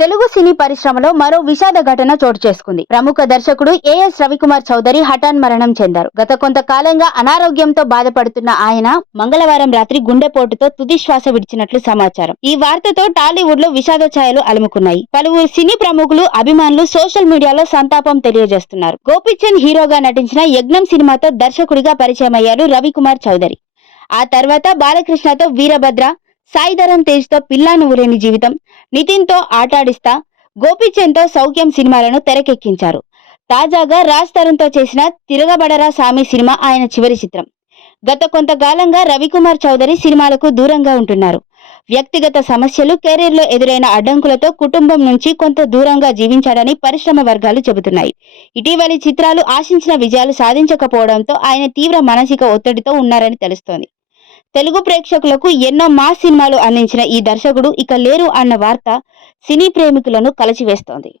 తెలుగు సినీ పరిశ్రమలో మరో విషాద ఘటన చోటు చేసుకుంది. ప్రముఖ దర్శకుడు ఏఎస్ రవికుమార్ చౌదరి హఠాన్ మరణం చెందారు. గత కొంతకాలంగా అనారోగ్యంతో బాధపడుతున్న ఆయన మంగళవారం రాత్రి గుండెపోటుతో తుది శ్వాస విడిచినట్లు సమాచారం. ఈ వార్తతో టాలీవుడ్ లో విషాద ఛాయలు అలుముకున్నాయి. పలువురు సినీ ప్రముఖులు, అభిమానులు సోషల్ మీడియాలో సంతాపం తెలియజేస్తున్నారు. గోపీచంద్ హీరోగా నటించిన యజ్ఞం సినిమాతో దర్శకుడిగా పరిచయమయ్యారు రవికుమార్ చౌదరి. ఆ తర్వాత బాలకృష్ణతో వీరభద్ర, సాయి ధరమ్ తేజ్ తో పిల్లా నువ్వు లేని జీవితం, నితిన్ తో ఆటాడిస్తా, గోపీచంద్ తో సౌఖ్యం సినిమాలను తెరకెక్కించారు. తాజాగా రాజ్ తరుణ్ తో చేసిన తిరగబడరా సామి సినిమా ఆయన చివరి చిత్రం. గత కొంతకాలంగా రవికుమార్ చౌదరి సినిమాలకు దూరంగా ఉంటున్నారు. వ్యక్తిగత సమస్యలు, కెరీర్ లో ఎదురైన అడ్డంకులతో కుటుంబం నుంచి కొంత దూరంగా జీవించాడని పరిశ్రమ వర్గాలు చెబుతున్నాయి. ఇటీవలి చిత్రాలు ఆశించిన విజయాలు సాధించకపోవడంతో ఆయన తీవ్ర మానసిక ఒత్తిడితో ఉన్నారని తెలుస్తోంది. తెలుగు ప్రేక్షకులకు ఎన్నో మాస్ సినిమాలు అందించిన ఈ దర్శకుడు ఇక లేరు అన్న వార్త సినీ ప్రేమికులను కలచివేస్తోంది.